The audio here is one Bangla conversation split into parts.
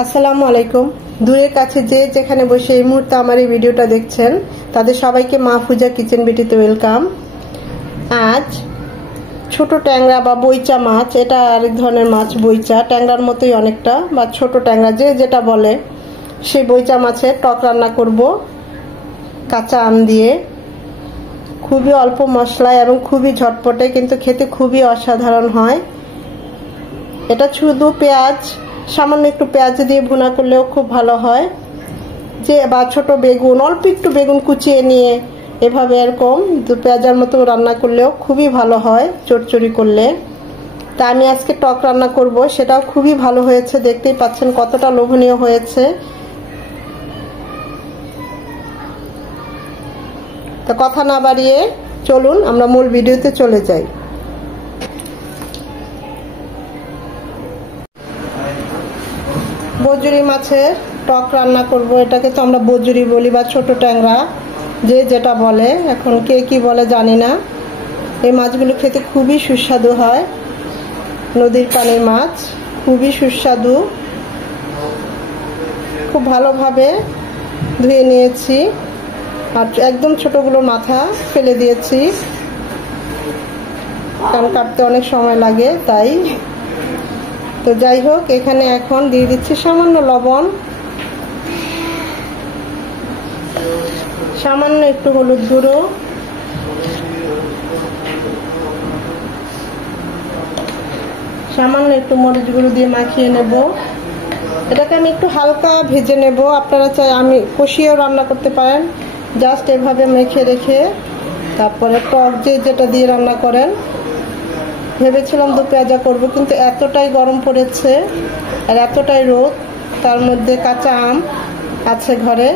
আসসালামু আলাইকুম। দূরের কাছে যে যেখানে বসে এই মুহূর্তে আমার এই ভিডিওটা দেখছেন তাদের সবাইকে মাহফুজা কিচেন বিউটিতে ওয়েলকাম। আজ ছোট ট্যাংরা বা বইচা মাছ, এটা আরেক ধরনের মাছ। বইচা ট্যাংরার মতোই অনেকটা, বা ছোট ট্যাংরা যে যেটা বলে, সেই বইচা মাছের টক রান্না করব কাঁচা আম দিয়ে। খুবই অল্প মশলায় এবং খুবই ঝটপটে, কিন্তু খেতে খুবই অসাধারণ হয়। এটা শুধু পেঁয়াজ, সামান্য একটু পেঁয়াজ দিয়ে ভুনা করলেও খুব ভালো হয়। যে বা ছোট বেগুন, অল্প একটু বেগুন কুচিয়ে নিয়ে এভাবে এরকম পেঁয়াজের মতো রান্না করলেও খুবই ভালো হয় চচ্চড়ি করলে। তা আমি আজকে টক রান্না করব, সেটাও খুবই ভালো হয়েছে। দেখতেই পাচ্ছেন কতটা লোভনীয় হয়েছে। তা কথা না বাড়িয়ে চলুন আমরা মূল ভিডিওতে চলে যাই। বজুরি মাছের টক রান্না করব। এটাকে তো আমরা বজুরি বলি বা ছোট ট্যাংরা, যে যেটা বলে। এখন কে কি বলে জানি না। এই মাছগুলো খেতে খুবই সুস্বাদু হয়। নদীর পানির মাছ, খুবই সুস্বাদু। খুব ভালোভাবে ধুয়ে নিয়েছি, আর একদম ছোটগুলো মাথা ফেলে দিয়েছি, কারণ কাটতে অনেক সময় লাগে তাই। তো যাই হোক, এখানে এখন দিয়ে দিচ্ছি সামান্য লবণ, সামান্য একটু হলুদ গুঁড়ো, সামান্য একটু মরিচ গুঁড়ো দিয়ে মাখিয়ে নেব। এটাকে আমি একটু হালকা ভেজে নেব। আপনারা চাই আমি কষিয়েও রান্না করতে পারেন, জাস্ট এভাবে মেখে রেখে তারপরে টক যে যেটা দিয়ে রান্না করেন। ভেবেছিলাম দু পেঁয়াজা করবো, কিন্তু এতটাই গরম পড়েছে আর এতটাই রোদ, তার মধ্যে কাঁচা আম আছে ঘরে,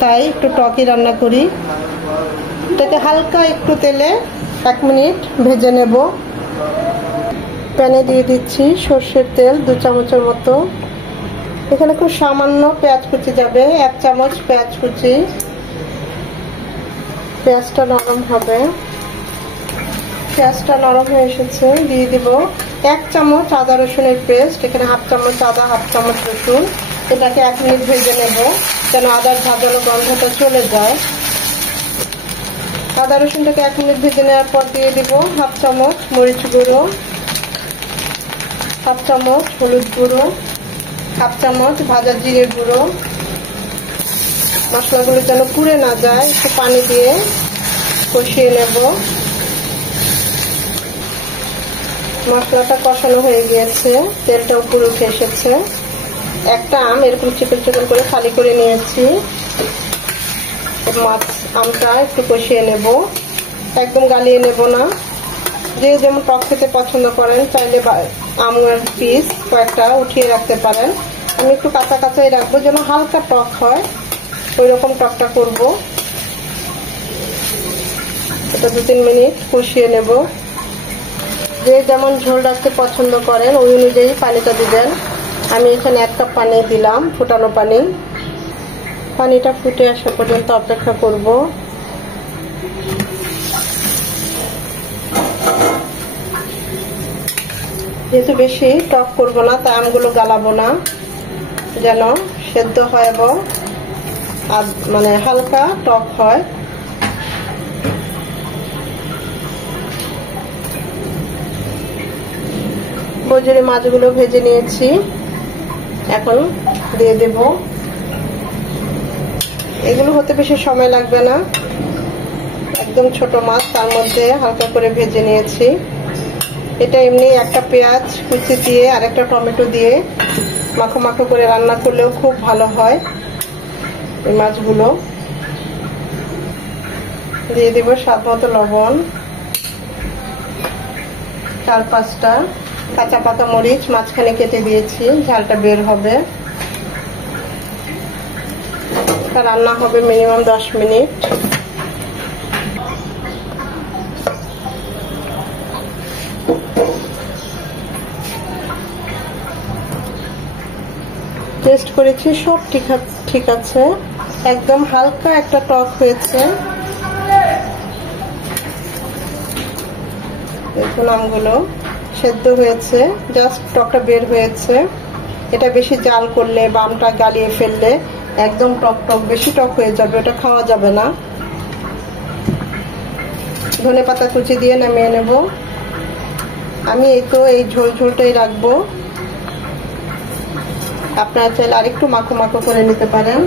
তাই একটু টকই রান্না করি। এটাকে হালকা একটু তেলে 1 মিনিট ভেজে নেব। প্যানে দিয়ে দিচ্ছি সর্ষের তেল 2 চামচের মতো। এখানে খুব সামান্য পেঁয়াজ কুচি যাবে, 1 চামচ পেঁয়াজ কুচি। পেঁয়াজটা নরম হবে। পেঁয়াজটা নরম হয়ে এসেছে, দিয়ে দিব 1 চামচ আদা রসুনের পেস্ট। এখানে 1/2 চামচ আদা, 1/2 চামচ রসুন। এটাকে 1 মিনিট ভেজে নেব, যেন আদার ঝাঁঝালো গন্ধটা চলে যায়। আদা রসুনটাকে 1 মিনিট ভেজে নেওয়ার পর দিয়ে দিব 1/2 চামচ মরিচ গুঁড়ো, 1/2 চামচ হলুদ গুঁড়ো, 1/2 চামচ ভাজা জিরে গুঁড়ো। মশলাগুলো যেন পুড়ে না যায়, একটু পানি দিয়ে কষিয়ে নেব। মশলাটা কষানো হয়ে গিয়েছে, তেলটা উপরে উঠে এসেছে। একটা আম এরকম চিকন চিকন করে খালি করে নিয়েছি। আমটা একটু কষিয়ে নেব, একদম গালিয়ে নেব না। যে যেমন টক খেতে পছন্দ করেন, চাইলে আমের পিস কয়েকটা উঠিয়ে রাখতে পারেন। আমি একটু কাঁচা কাঁচাই রাখবো, যেন হালকা টক হয়, ওই রকম টকটা করব। এটা 2-3 মিনিট কষিয়ে নেব। যে যেমন ঝোল রাখতে পছন্দ করেন ওই অনুযায়ী পানিটা দিবেন। আমি এখানে 1 কাপ পানি দিলাম, ফুটানো পানি। পানিটা ফুটে আসা পর্যন্ত অপেক্ষা করব। যেহেতু বেশি টক করব না, তাই আমগুলো গালাবো না, যেন সেদ্ধ হয় এবং মানে হালকা টক হয়। বজুরি মাছগুলো ভেজে নিয়েছি, এখন দিয়ে দেব। এগুলো হতে বেশি সময় লাগবে না, একদম ছোট মাছ, তার মধ্যে হালকা করে ভেজে নিয়েছি। এটা এমনি একটা পেঁয়াজ কুচি দিয়ে আর একটা টমেটো দিয়ে মাখো মাখো করে রান্না করলেও খুব ভালো হয়। এই মাছগুলো দিয়ে দেব স্বাদ মতো লবণ, 4-5টা কাঁচা পাকা মরিচ মাঝখানে কেটে দিয়েছি, ঝালটা বের হবে। তা রান্না হবে মিনিমাম 10 মিনিট। টেস্ট করেছি, সব ঠিক আছে। একদম হালকা একটা টক হয়েছে। দেখুন আমগুলো সেদ্ধ হয়েছে, জাস্ট টকটা বের হয়েছে। এটা বেশি জাল করলে বা আমটা গালিয়ে ফেললে একদম টক টক বেশি টক হয়ে যাবে, ওটা খাওয়া যাবে না। ধনেপাতা কুচি দিয়ে নামিয়ে নেব। আমি এই ঝোল ঝোলটাই রাখবো, আপনারা চাইলে আরেকটু মাখো মাখো করে নিতে পারেন।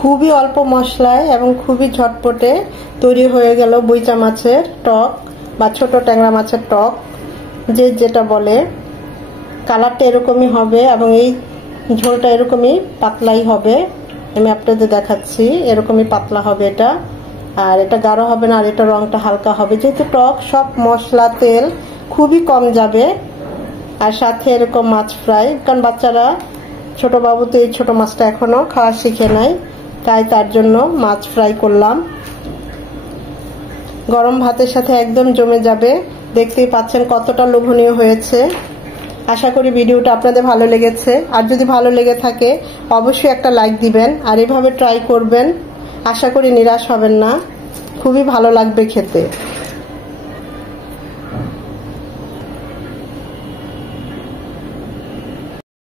খুবই অল্প মশলায় এবং খুবই ঝটপটে তৈরি হয়ে গেল বইচা মাছের টক বা ছোট ট্যাংরা মাছের টক, যে যেটা বলে। কালারটা এরকমই হবে এবং এই ঝোলটা এরকমই পাতলাই হবে। আমি আপনাদের দেখাচ্ছি, এরকমই পাতলা হবে এটা, আর এটা গাঢ় হবে না, আর এটা রংটা হালকা হবে। যেহেতু টক, সব মশলা তেল খুবই কম যাবে, আর সাথে এরকম মাছ ফ্রাই, কারণ বাচ্চারা, ছোট বাবু তো এই ছোট মাছটা এখনো খাওয়া শিখে নাই, তাই তার জন্য মাছ ফ্রাই করলাম। গরম ভাতের সাথে একদম জমে যাবে। দেখতেই পাচ্ছেন কতটা লোভনীয় হয়েছে। আশা করি ভিডিওটা আপনাদের ভালো লেগেছে, আর যদি ভালো লেগে থাকে অবশ্যই একটা লাইক দিবেন, আর এভাবে ট্রাই করবেন। আশা করি নিরাশ হবেন না, খুবই ভালো লাগবে খেতে।